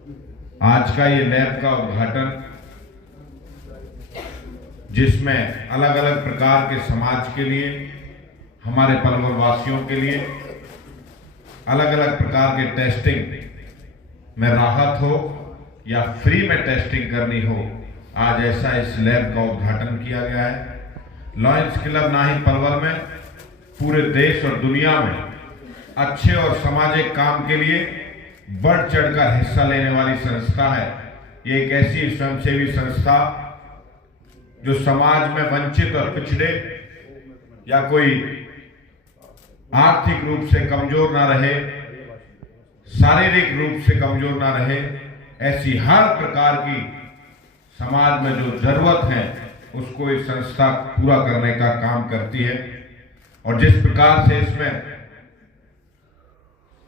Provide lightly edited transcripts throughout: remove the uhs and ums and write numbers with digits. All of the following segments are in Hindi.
आज का ये लैब का उद्घाटन, जिसमें अलग अलग प्रकार के समाज के लिए, हमारे पलवल वासियों के लिए अलग अलग प्रकार के टेस्टिंग में राहत हो या फ्री में टेस्टिंग करनी हो, आज ऐसा इस लैब का उद्घाटन किया गया है। लॉयंस क्लब ना ही पलवल में, पूरे देश और दुनिया में अच्छे और सामाजिक काम के लिए बढ़ चढ़कर हिस्सा लेने वाली संस्था है। ये एक ऐसी स्वयंसेवी संस्था जो समाज में वंचित और पिछड़े या कोई आर्थिक रूप से कमजोर ना रहे, शारीरिक रूप से कमजोर ना रहे, ऐसी हर प्रकार की समाज में जो जरूरत है उसको ये संस्था पूरा करने का काम करती है। और जिस प्रकार से इसमें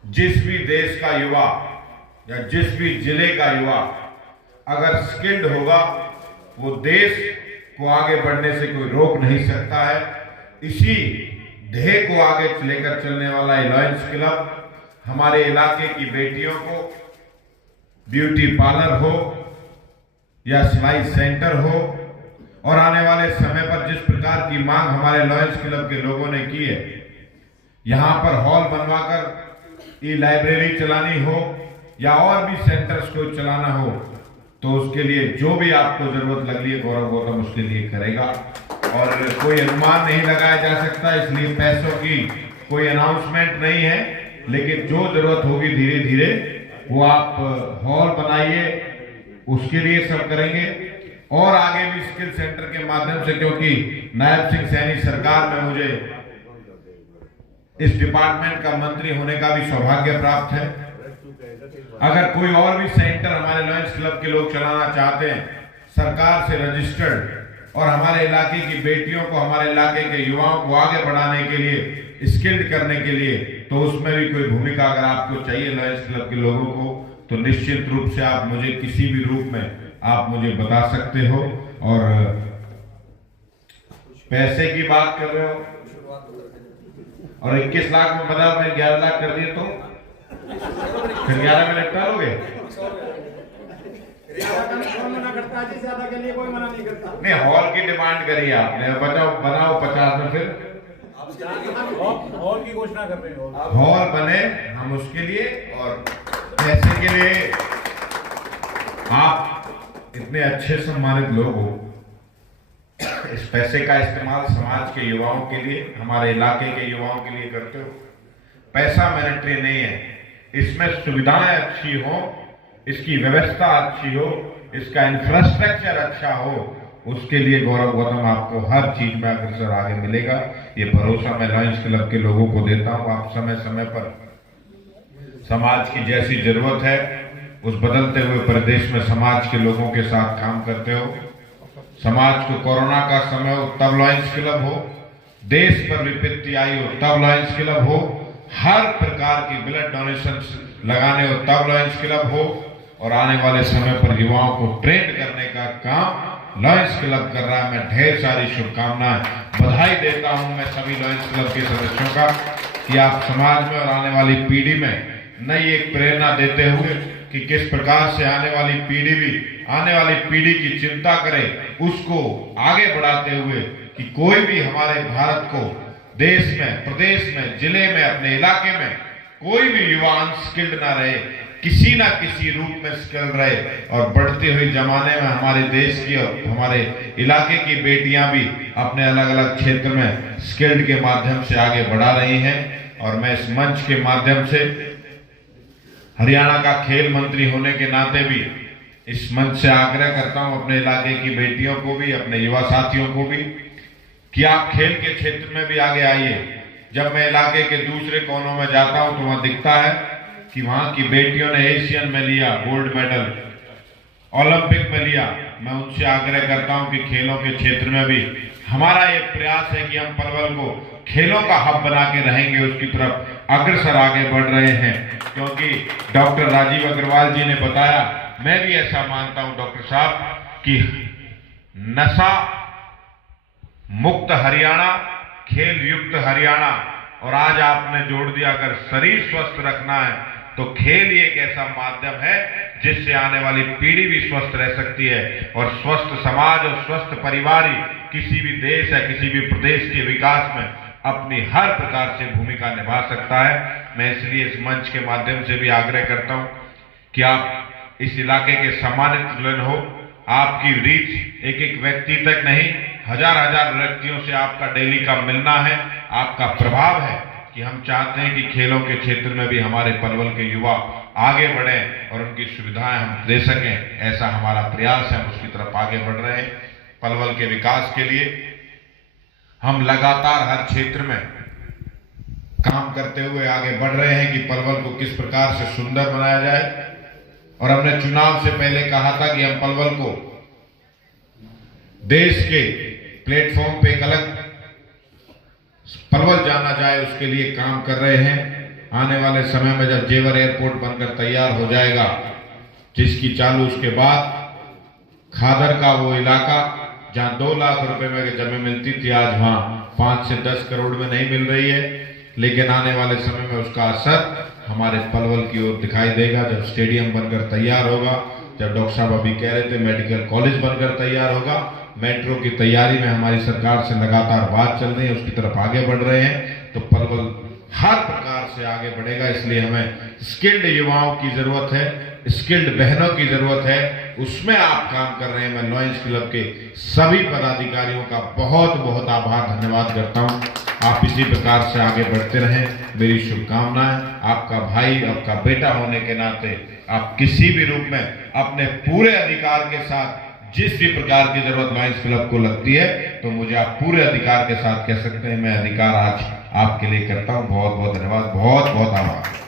जिस भी देश का युवा या जिस भी जिले का युवा अगर स्किल्ड होगा, वो देश को आगे बढ़ने से कोई रोक नहीं सकता है। इसी ध्येय को आगे लेकर चलने वाला लॉयंस क्लब हमारे इलाके की बेटियों को ब्यूटी पार्लर हो या सिलाई सेंटर हो, और आने वाले समय पर जिस प्रकार की मांग हमारे लॉयंस क्लब के लोगों ने की है, यहां पर हॉल बनवाकर ई लाइब्रेरी चलानी हो या और भी सेंटर्स को चलाना हो, तो उसके लिए जो भी आपको जरूरत लग रही है गौरव गौतम उसके लिए करेगा। और कोई अनुमान नहीं लगाया जा सकता, इसलिए पैसों की कोई अनाउंसमेंट नहीं है, लेकिन जो जरूरत होगी धीरे धीरे वो आप हॉल बनाइए, उसके लिए सब करेंगे। और आगे भी स्किल सेंटर के माध्यम से, क्योंकि नायब सिंह सैनी सरकार में मुझे इस डिपार्टमेंट का मंत्री होने का भी सौभाग्य प्राप्त है। अगर कोई और भी सेंटर हमारे लॉयंस क्लब के लोग चलाना चाहते हैं, सरकार से रजिस्टर्ड, और हमारे इलाके की बेटियों को, हमारे इलाके के युवाओं को आगे बढ़ाने के लिए, स्किल्ड करने के लिए, तो उसमें भी कोई भूमिका अगर आपको चाहिए लॉयंस क्लब के लोगों को, तो निश्चित रूप से आप मुझे किसी भी रूप में आप मुझे बता सकते हो। और पैसे की बात कर रहे हो, और 21 लाख में बता, मैं 11 लाख कर दिए तो फिर 11 में निपटा लोगे? नहीं, हॉल की डिमांड करी आपने, बचाओ बनाओ 50 में, फिर हॉल की घोषणा कर रहे हो। हॉल बने हम उसके लिए, और पैसे के लिए आप इतने अच्छे सम्मानित लोग हो, इस पैसे का इस्तेमाल समाज के युवाओं के लिए, हमारे इलाके के युवाओं के लिए करते हो। पैसा मैनेटरी नहीं है, इसमें सुविधाएं अच्छी हो, इसकी व्यवस्था अच्छी हो, इसका इंफ्रास्ट्रक्चर अच्छा हो, उसके लिए गौरव गौतम आपको हर चीज में अग्रसर आगे मिलेगा। ये भरोसा मैं लॉयंस क्लब के लोगों को देता हूं। आप समय समय पर समाज की जैसी जरूरत है, उस बदलते हुए परिदेश में समाज के लोगों के साथ काम करते हो। समाज को कोरोना का समय हो तब लॉयंस क्लब हो, देश पर विपत्ति आई हो तब लॉयंस क्लब हो, हर प्रकार की ब्लड डोनेशन लगाने हो तब लॉयंस क्लब हो, और आने वाले समय पर युवाओं को ट्रेन करने का काम लॉयंस क्लब कर रहा है। मैं ढेर सारी शुभकामनाएं, बधाई देता हूं मैं सभी लॉयंस क्लब के सदस्यों का कि आप समाज में और आने वाली पीढ़ी में नई एक प्रेरणा देते हुए कि किस प्रकार से आने वाली पीढ़ी भी आने वाली पीढ़ी की चिंता करे, उसको आगे बढ़ाते हुए कि कोई भी हमारे भारत को देश में, प्रदेश में, जिले में, अपने इलाके में कोई भी युवा अनस्किल्ड ना रहे, किसी ना किसी रूप में स्किल रहे। और बढ़ते हुए जमाने में हमारे देश की और हमारे इलाके की बेटियां भी अपने अलग अलग क्षेत्र में स्किल्ड के माध्यम से आगे बढ़ा रही हैं। और मैं इस मंच के माध्यम से हरियाणा का खेल मंत्री होने के नाते भी इस मंच से आग्रह करता हूं अपने इलाके की बेटियों को भी, अपने युवा साथियों को भी, कि आप खेल के क्षेत्र में भी आगे आइए। जब मैं इलाके के दूसरे कोनों में जाता हूं तो वहां दिखता है कि वहां की बेटियों ने एशियन में लिया गोल्ड मेडल, ओलंपिक में लिया। मैं उनसे आग्रह करता हूं कि खेलों के क्षेत्र में भी हमारा ये प्रयास है कि हम पलवल को खेलों का हब बना के रहेंगे, उसकी तरफ अग्रसर आगे बढ़ रहे हैं। क्योंकि डॉक्टर राजीव अग्रवाल जी ने बताया, मैं भी ऐसा मानता हूं डॉक्टर साहब, कि नशा मुक्त हरियाणा, खेल युक्त हरियाणा। और आज आपने जोड़ दिया, अगर शरीर स्वस्थ रखना है तो खेल ही एक ऐसा माध्यम है जिससे आने वाली पीढ़ी भी स्वस्थ रह सकती है और स्वस्थ समाज और स्वस्थ परिवार ही किसी भी देश या किसी भी प्रदेश के विकास में अपनी हर प्रकार से भूमिका निभा सकता है। मैं इसलिए इस मंच के माध्यम से भी आग्रह करता हूं कि आप इस इलाके के सम्मानित दुल्हन हो। आपकी रीच एक एक व्यक्ति तक नहीं, हजार हजार व्यक्तियों से आपका डेली का मिलना है, आपका प्रभाव है कि हम चाहते हैं कि खेलों के क्षेत्र में भी हमारे पलवल के युवा आगे बढ़ें और उनकी सुविधाएं हम दे सकें। ऐसा हमारा प्रयास है, हम उसकी तरफ आगे बढ़ रहे हैं। पलवल के विकास के लिए हम लगातार हर क्षेत्र में काम करते हुए आगे बढ़ रहे हैं कि पलवल को किस प्रकार से सुंदर बनाया जाए। और हमने चुनाव से पहले कहा था कि हम पलवल को देश के प्लेटफॉर्म पे एक अलग पलवल जाना जाए, उसके लिए काम कर रहे हैं। आने वाले समय में जब जेवर एयरपोर्ट बनकर तैयार हो जाएगा, जिसकी चालू, उसके बाद खादर का वो इलाका जहां 2 लाख रुपए में जमीन मिलती थी, आज वहां 5 से 10 करोड़ में नहीं मिल रही है। लेकिन आने वाले समय में उसका असर हमारे पलवल की ओर दिखाई देगा जब स्टेडियम बनकर तैयार होगा, जब डॉक्टर साहब अभी कह रहे थे मेडिकल कॉलेज बनकर तैयार होगा। मेट्रो की तैयारी में हमारी सरकार से लगातार बात चल रही है, उसकी तरफ आगे बढ़ रहे हैं। तो पलवल हर प्रकार से आगे बढ़ेगा। इसलिए हमें स्किल्ड युवाओं की जरूरत है, स्किल्ड बहनों की जरूरत है, उसमें आप काम कर रहे हैं। मैं लॉयंस क्लब के सभी पदाधिकारियों का बहुत बहुत आभार धन्यवाद करता हूं। आप इसी प्रकार से आगे बढ़ते रहें, मेरी शुभकामनाएं। आपका भाई, आपका बेटा होने के नाते आप किसी भी रूप में अपने पूरे अधिकार के साथ जिस भी प्रकार की जरूरत लॉयंस क्लब को लगती है, तो मुझे आप पूरे अधिकार के साथ कह सकते हैं। मैं अधिकार आज आपके लिए करता हूं। बहुत बहुत धन्यवाद, बहुत बहुत आभार।